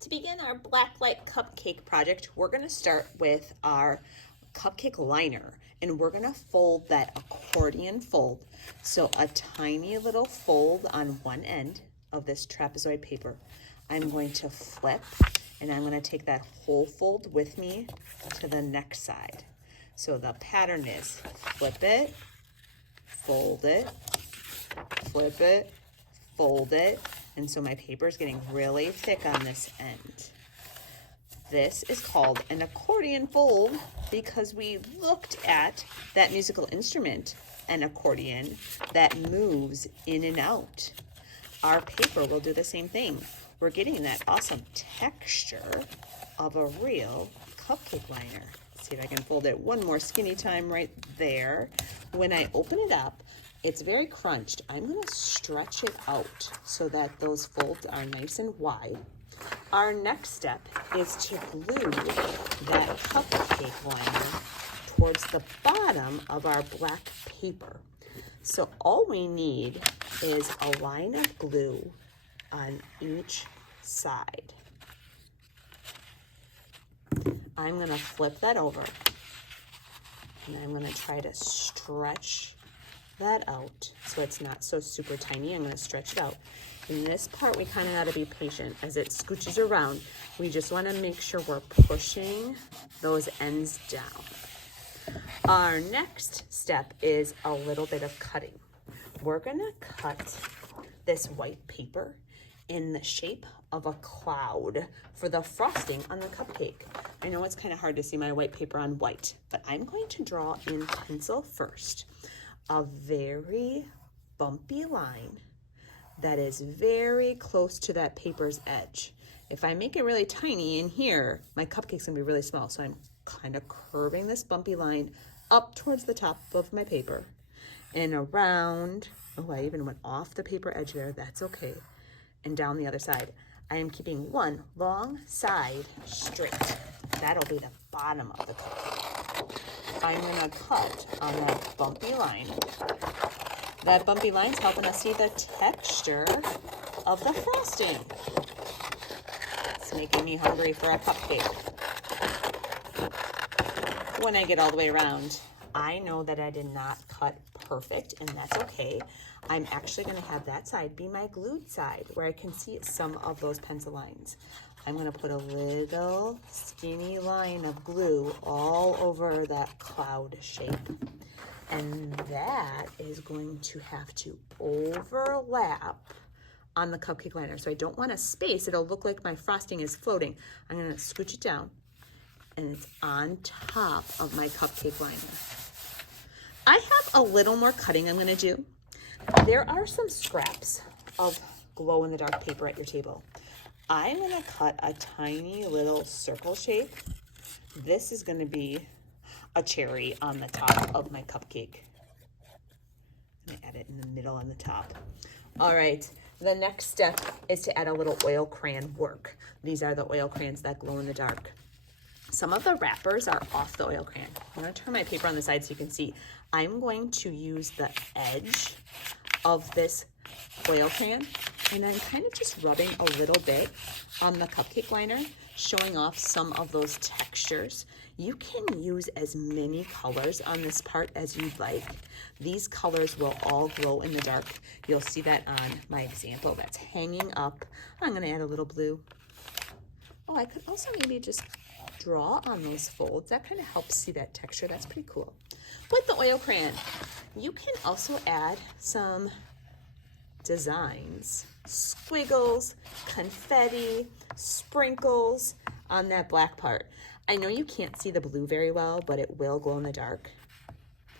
To begin our blacklight cupcake project, we're going to start with our cupcake liner, and we're going to fold that accordion fold. So a tiny little fold on one end of this trapezoid paper. I'm going to flip, and I'm going to take that whole fold with me to the next side. So the pattern is flip it, fold it, flip it, fold it, and so my paper is getting really thick on this end. This is called an accordion fold because we looked at that musical instrument, an accordion, that moves in and out. Our paper will do the same thing. We're getting that awesome texture of a real cupcake liner. Let's see if I can fold it one more skinny time right there. When I open it up, it's very crunched. I'm going to stretch it out so that those folds are nice and wide. Our next step is to glue that cupcake liner towards the bottom of our black paper. So all we need is a line of glue on each side. I'm going to flip that over, and I'm going to try to stretch that out so it's not so super tiny. I'm going to stretch it out. In this part, we kind of got to be patient as it scooches around. We just want to make sure we're pushing those ends down. Our next step is a little bit of cutting. We're going to cut this white paper in the shape of a cloud for the frosting on the cupcake. I know it's kind of hard to see my white paper on white, but I'm going to draw in pencil first a very bumpy line that is very close to that paper's edge. If I make it really tiny in here, my cupcake's gonna be really small. So I'm kind of curving this bumpy line up towards the top of my paper and around. Oh, I even went off the paper edge there. That's okay. And down the other side. I am keeping one long side straight. That'll be the bottom of the cupcake. I'm gonna cut on that bumpy line. That bumpy line's helping us see the texture of the frosting. It's making me hungry for a cupcake. When I get all the way around, I know that I did not cut perfect, and that's okay. I'm actually gonna have that side be my glued side where I can see some of those pencil lines. I'm gonna put a little skinny line of glue all over that cloud shape. And that is going to have to overlap on the cupcake liner. So I don't want a space. It'll look like my frosting is floating. I'm gonna scooch it down, and it's on top of my cupcake liner. I have a little more cutting I'm gonna do. There are some scraps of glow-in-the-dark paper at your table. I'm gonna cut a tiny little circle shape. This is gonna be a cherry on the top of my cupcake. I'm gonna add it in the middle on the top. All right, the next step is to add a little oil crayon work. These are the oil crayons that glow in the dark. Some of the wrappers are off the oil crayon. I'm gonna turn my paper on the side so you can see. I'm going to use the edge of this oil crayon, and I'm kind of just rubbing a little bit on the cupcake liner, showing off some of those textures. You can use as many colors on this part as you'd like. These colors will all glow in the dark. You'll see that on my example that's hanging up. I'm gonna add a little blue. Oh, I could also maybe just draw on those folds. That kind of helps see that texture. That's pretty cool. With the oil crayon, you can also add some designs, squiggles, confetti, sprinkles on that black part. I know you can't see the blue very well, but it will glow in the dark.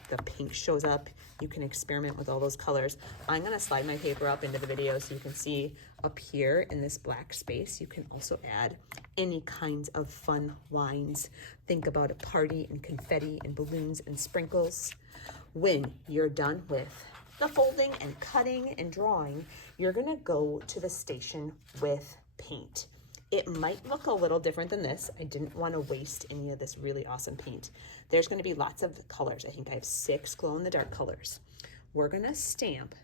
The pink shows up. You can experiment with all those colors. I'm gonna slide my paper up into the video so you can see up here in this black space. You can also add any kinds of fun lines. Think about a party and confetti and balloons and sprinkles. When you're done with the folding and cutting and drawing, you're gonna go to the station with paint. It might look a little different than this. I didn't want to waste any of this really awesome paint. There's going to be lots of colors. I think I have 6 glow-in-the-dark colors. We're going to stamp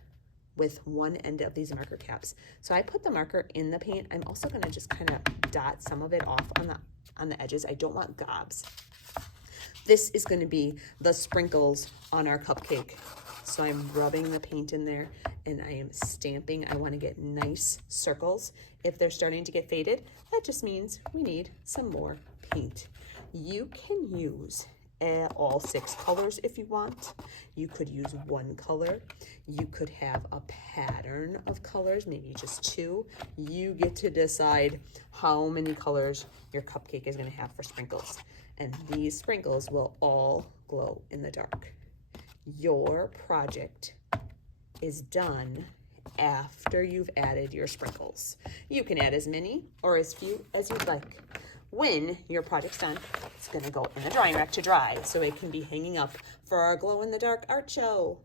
with one end of these marker caps. So I put the marker in the paint. I'm also gonna just kind of dot some of it off on the edges. I don't want gobs. This is gonna be the sprinkles on our cupcake. So I'm rubbing the paint in there and I am stamping. I wanna get nice circles. If they're starting to get faded, that just means we need some more paint. You can use all 6 colors if you want. You could use one color. You could have a pattern of colors, maybe just 2. You get to decide how many colors your cupcake is gonna have for sprinkles. And these sprinkles will all glow in the dark. Your project is done after you've added your sprinkles. You can add as many or as few as you'd like. When your project's done, it's gonna go in the drying rack to dry so it can be hanging up for our glow in the dark art show.